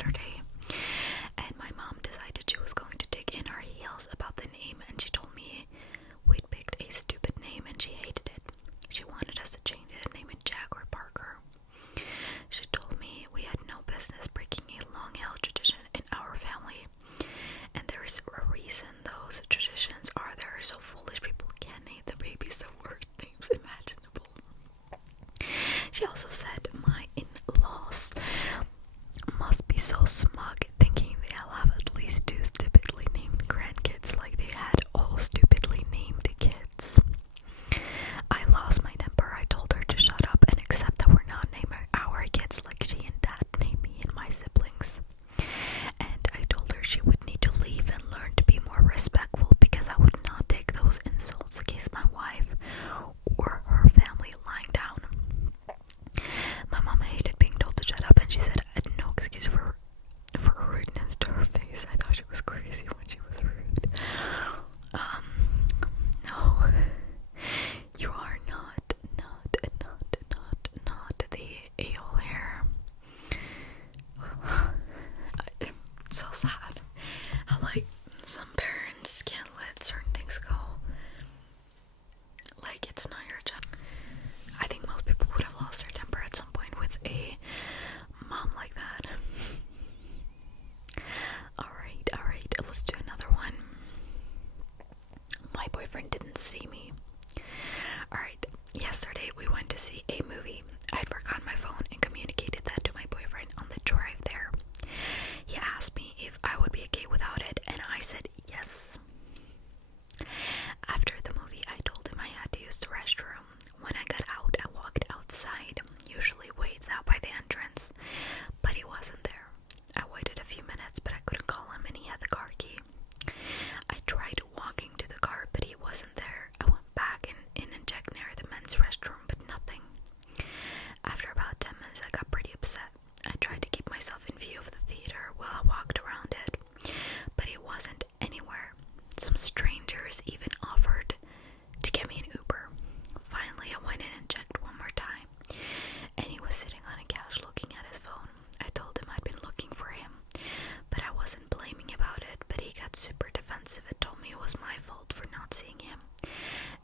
Saturday, and my mom decided she was going to dig in our heels about the name, and she told me we'd picked a stupid name and she hated it. She wanted us to change it and name it Jack or Parker. She told me we had no business breaking a long-held tradition in our family, and there's a reason those traditions are there, so foolish people can't name the babies the worst names imaginable. She also said my in-laws must be so smug, thinking they'll have at least 2 stupidly named grandkids like they had all stupidly named kids. I lost my temper. I told her to shut up and accept that we're not naming our kids like she and Dad named me and my siblings. And I told her she would need to leave and learn to be more respectful, because I would not take those insults against my wife or her family lying down. My mom hated being told to shut up, and she said I had no excuse for rudeness to her face. I thought she was crazy when she was rude. No. You are not the a-hole here. It's so sad how, like, some parents can't let certain things go. Like, it's not your job. I think most people would have lost their temper at some point with a mom like that. Alright, let's do another one. My boyfriend didn't see me. Alright, yesterday we went to see a movie. I had forgotten my phone and communicated that to my boyfriend on the drive there. He asked me if I would be okay without it, and I said yes. After the movie, I told him I had to use the restroom. When I got out, I walked outside, usually waits out by the entrance, but he wasn't there. I waited a few minutes, but I couldn't call him, and he had the car key. I tried walking to the car, but he wasn't there. I went back in and checked near the men's restroom, but nothing. After about 10 minutes, I got pretty upset. I tried to keep myself in view of the theater while I walked around it, but he wasn't anywhere. Some strangers even offered to get me an Uber. Finally, I went in and checked one more time, and he was sitting on a couch looking at his phone. I told him I'd been looking for him, but I wasn't blaming about it, but he got super defensive and told me it was my fault for not seeing him,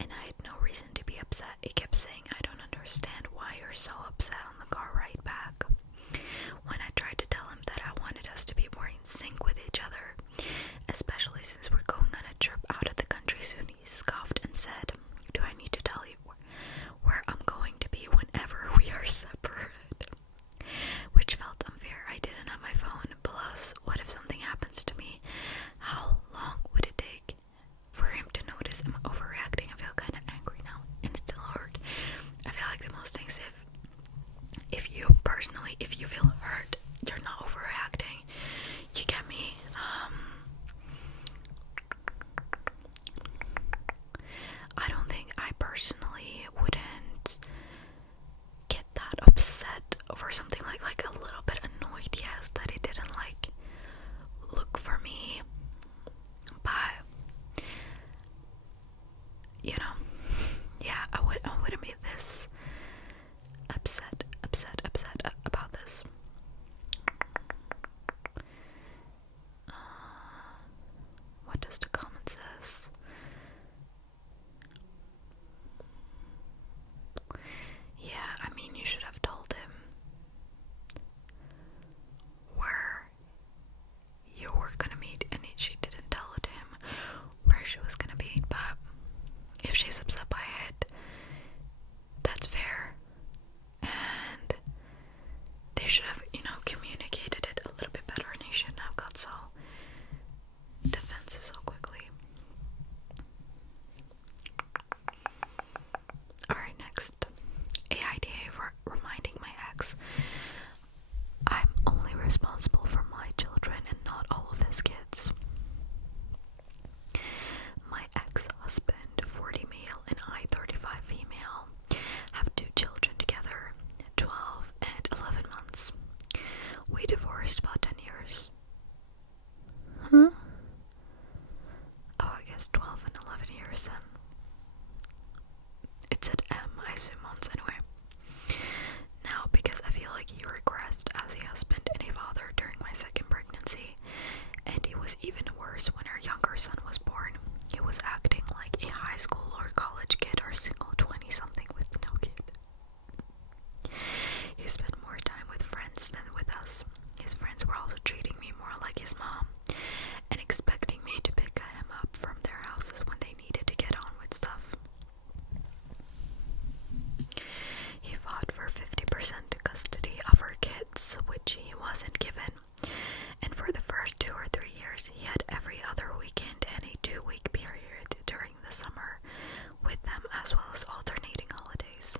and I had no reason to be upset. He kept saying, I don't understand why you're so upset on the car ride back. When I tried to tell him that I wanted us to be more in sync with each other, especially since we're going on a trip out of the country soon, he scoffed and said, do I need to tell you where I'm going to be whenever we are separate? Which felt unfair. I didn't have my phone. Plus, what if something happens to me? How long would it take for him to notice I'm overreacting? I feel kind of angry now and still hurt. I feel like the most things, if you feel hurt, you're not overreacting. You get me? I don't think I personally wouldn't get that upset over something like a little bit annoyed, yes, that he didn't look for me, but yeah, I wouldn't be this upset about this. What does the comment says? Yeah, I mean, you should have told him where you were gonna meet, and she didn't tell him where she was gonna be, but if she's upset by it, that's fair, and they should have, communicated it a little bit better, and he shouldn't have got so defensive so quickly. Alright, next. AITA for reminding my ex I'm only responsible for my children and not all of his kids. My ex-husband, 40 male and I, 35 female, have 2 children together, 12 and 11 months. We divorced about 10 years. Huh? Oh, I guess 12 and 11 years then. It said M, I assume months anyway. Now, because I feel like he regressed as a husband and a father during my even worse when her younger son was born. He was acting like a high school or college kid or single 20-something with no kid. He spent more time with friends than with us. His friends were also treating me more like his mom and expecting me to pick him up from their houses when they needed to get on with stuff. He fought for 50% custody of our kids, which he wasn't given. And for the first 2 or 3 years, he had every other weekend and a 2-week period during the summer with them, as well as alternating holidays.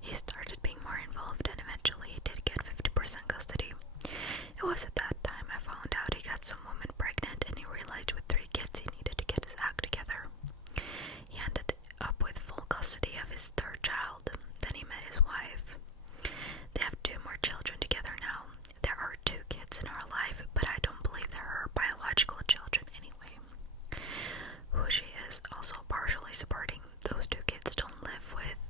He started being more involved and eventually did get 50% custody. It was at that time I found out he got some woman pregnant, and he realized with 3 kids he needed to get his act together. He ended up with full custody of his 3rd child. Then he met his wife. They have 2 more children together now. There are 2 kids in her life, but I don't believe they're her biological children anyway. Who she is also partially supporting. Those 2 kids don't live with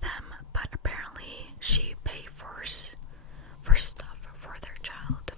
them, but apparently she pays for stuff for their child.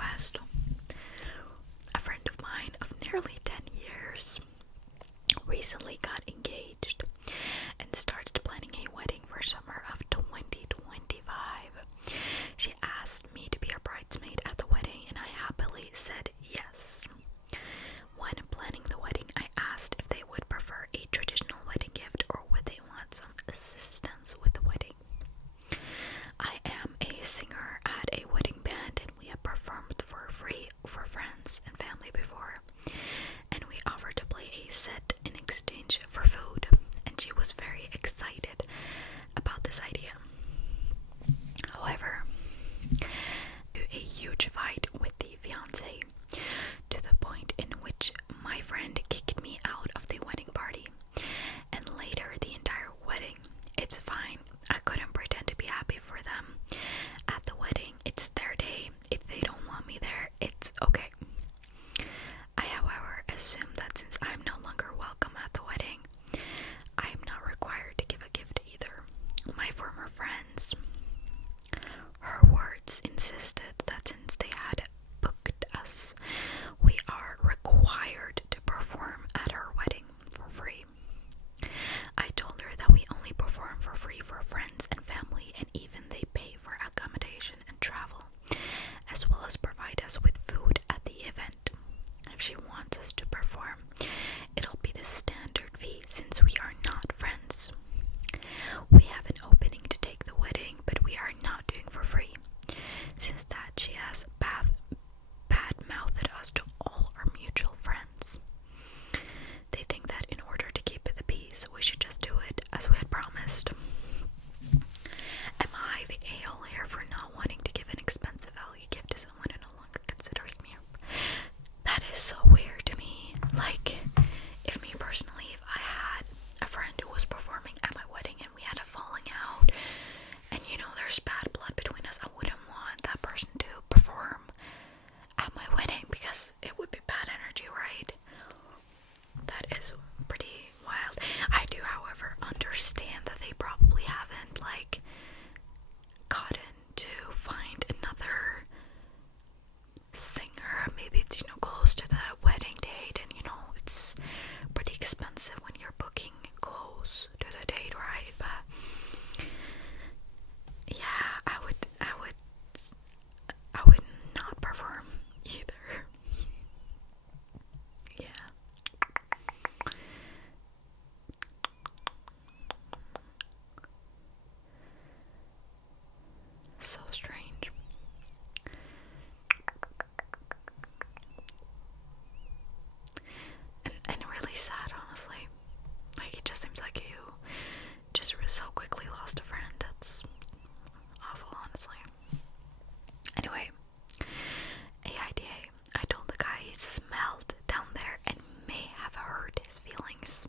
request. A friend of mine of nearly 10 years recently got engaged and started planning a wedding for summer of 2025. She asked me to be her bridesmaid at the wedding, and I happily said yes. When planning the wedding, I asked if they would prefer a traditional wedding gift or would they want some assistance with the wedding. I am a singer at a wedding band, and we have performed for free for friends and family before, and we offered to play a set in exchange for food, and she was very excited about this idea. However, a huge fight with the fiance, to the point in which my friend kicked me out of the wedding party, and later the entire wedding. It's fine. I couldn't pretend to be happy for them at the wedding. It's their day. If they don't want me there, it's okay. I, however, assume that since I'm no longer welcome at the wedding, I am not required to give a gift either. My former friends, her words, insisted that since they had booked us, we are required to perform at her wedding for free. I told her that we only perform for free for friends and family, and even they pay for accommodation and travel, as well as provide us with food at the event. If she wants us to perform, it'll be the standard fee since we are not friends. We have an opening to take the wedding, but we are not doing for free, since that she has bad-mouthed us to all our mutual friends. They think that in order to keep the peace, we should just do it as we had promised. Am I the a-hole here for not wanting to give an expensive value gift to someone who no longer considers me? That is so weird to me. Like, if me personally, if I had a friend who was performing at my wedding and we had a falling out, and there's bad blood between us, I wouldn't want that person to perform at my wedding because it would be bad energy, right? That is pretty wild. I do, however, understand that they probably haven't gotten to find another singer. Maybe it's close to the wedding date, and it's pretty expensive when you're booking close to the date, right? But yeah, I would not perform either. Yeah. So strange. And really sad, honestly. Like, it just seems like you just so quickly lost a friend. That's awful, honestly. Anyway, AITA. I told the guy he smelled down there and may have hurt his feelings.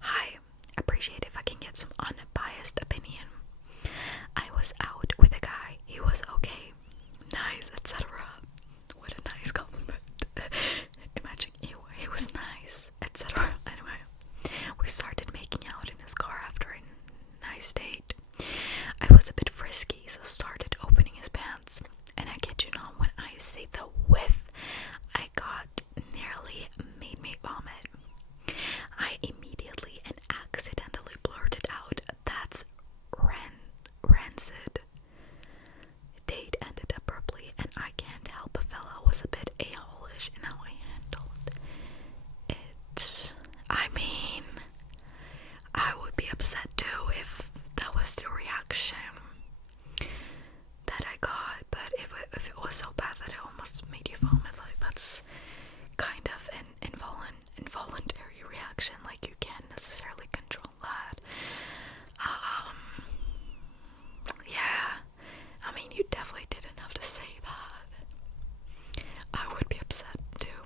Hi, appreciate if I can get some unbiased opinion. I was out with a guy. He was okay, nice, etc. What a nice compliment. Imagine he was nice, etc. Anyway, we started making out in his car after a nice date. I was a bit frisky, so started opening his pants. And I kid you not, when I say the whiff I got nearly made me vomit. I immediately and accidentally blurted out, "That's rancid." Date ended abruptly, and I can't help a fella was a bit a-hole-ish in how I handled it. I mean, I would be upset too if that was the reaction that I got, but if it was so bad that it almost made you vomit, like, that's kind of an involuntary reaction. Like, you can't necessarily control that. Yeah, I mean, you definitely did enough to say that. I would be upset too.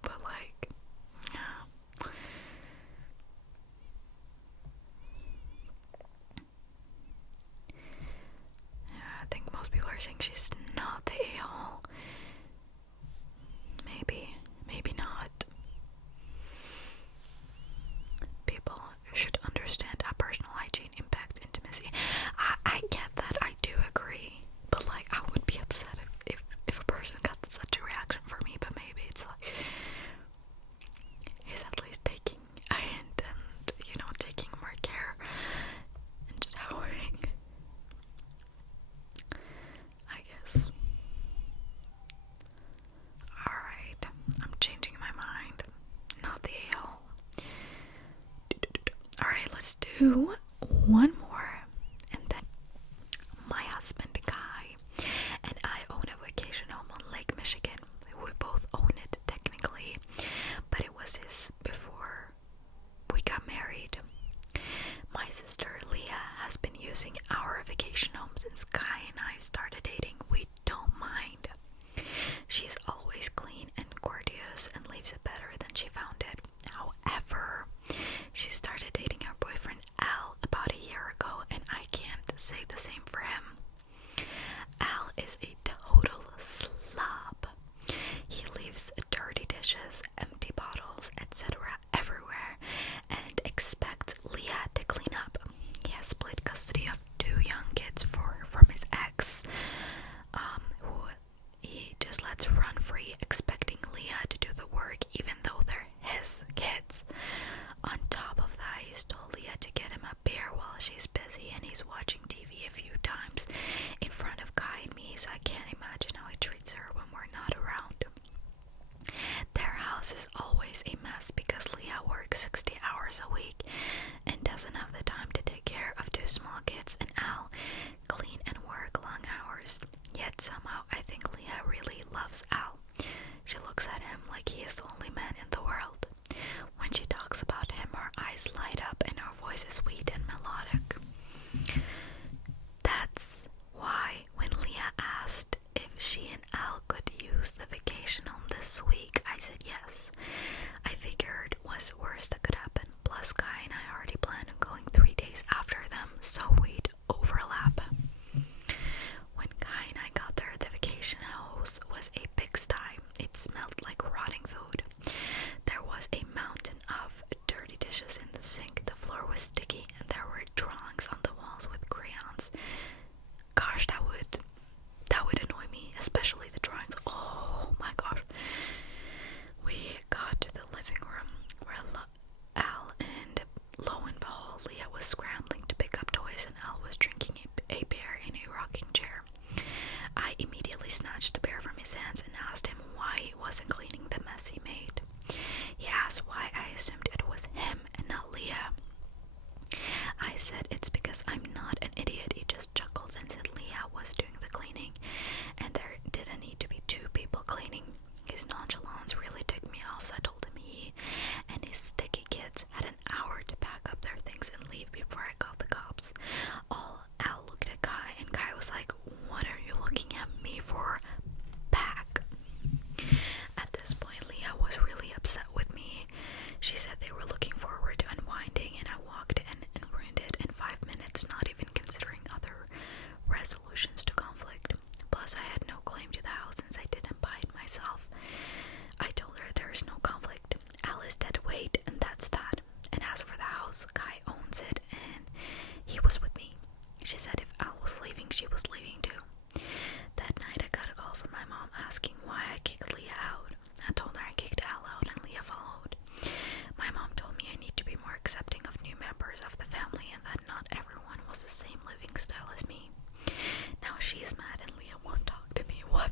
do one more, and then my husband Guy and I own a vacation home on Lake Michigan. We both own it technically, but it was his before we got married. My sister Leah has been using our vacation home since Guy and I started dating. We don't mind. She's always clean and courteous and leaves it better than she found it. However, she started dating her boyfriend Al about a year ago, and I can't say the same for him. Al is a total slob. He leaves dirty dishes, empty bottles, etc. everywhere and expects Leah to clean up. He has split custody of 2 young kids from his ex, who he just lets run free, expecting Leah to do the work even though they're his kids. On top of that, he's told Leah to get him a beer while she's busy, and he's watching TV a few times in front of Guy and me, so I can't imagine how he treats her when we're not around. Their house is always a mess because Leah works 60 hours a week and doesn't have the time to take care of 2 small kids, and Al clean and work long hours. Yet somehow I think Leah really loves Al. She looks at him like he is the only man in the world. When she talks about him, her eyes light up and her voice is sweet and melodic. That's why when Leah asked if she and Al could use the vacation home this week, I said yes. I figured what's the worst that could happen. Plus, Guy and I already planned on going 3 days after them, so we'd overlap. When Guy and I got there, the vacation house was a pigsty. It smelled like rotting food. There was a mountain of dirty dishes in the sink, the floor was sticky, and there were drawings on the walls with crayons. Gosh, that would annoy me, especially the drawings. Oh my gosh. We got to the living room where Al, and lo and behold, Leah was scrambling to pick up toys and Al was drinking a beer in a rocking chair. I immediately snatched the beer from his hands and asked him why he wasn't cleaning the mess he made. He asked why I assumed it was him and not Leah. I said it's because I'm not an idiot. He just chuckled and said Leah was doing the cleaning and there didn't need to be 2 people cleaning. His nonchalance really ticked me off, so I told him he and his sticky kids had an hour to pack up their things and leave before I called the cops. Al looked at Kai and Kai was like, "What are you looking at me for? Pack." At this point, Leah was really upset with me. She said they were looking forward to unwinding, and I walked in and ruined it in 5 minutes, not even considering other resolutions to conflict. Plus, I had no claim to the house since I didn't buy it myself. I told her there is no conflict. Al is dead weight, and that's that. And as for the house, Kai owns it, and he was with me. She said if Al was leaving, she was leaving too. That night, I got a call from my mom asking why I kicked Leah out. I told her I kicked Al out, and Leah followed. My mom told me I need to be more accepting of new members of the family and that not everyone was the same living style as me. Now she's mad and Leah won't talk to me. What?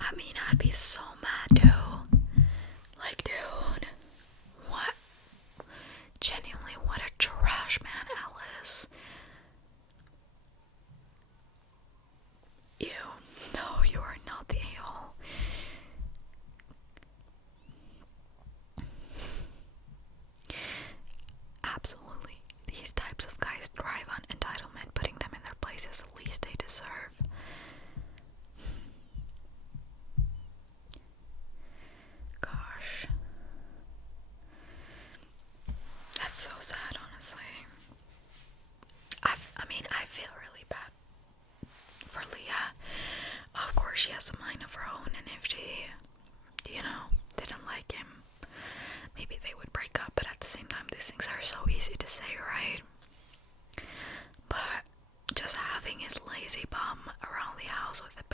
I mean, I'd be so mad too. Like, dude, what? Genuinely, what a trash man Alice. You, no, you are not the a-hole. Absolutely. These types of guys thrive on entitlement, putting them in their place is the least they deserve. Gosh. That's so sad, honestly. I feel really bad for Leah. Of course, she has a mind of her own, and if she, didn't like him, maybe they would break up, but at the same time, these things are so easy to say, right? But just having his lazy bum around the house with a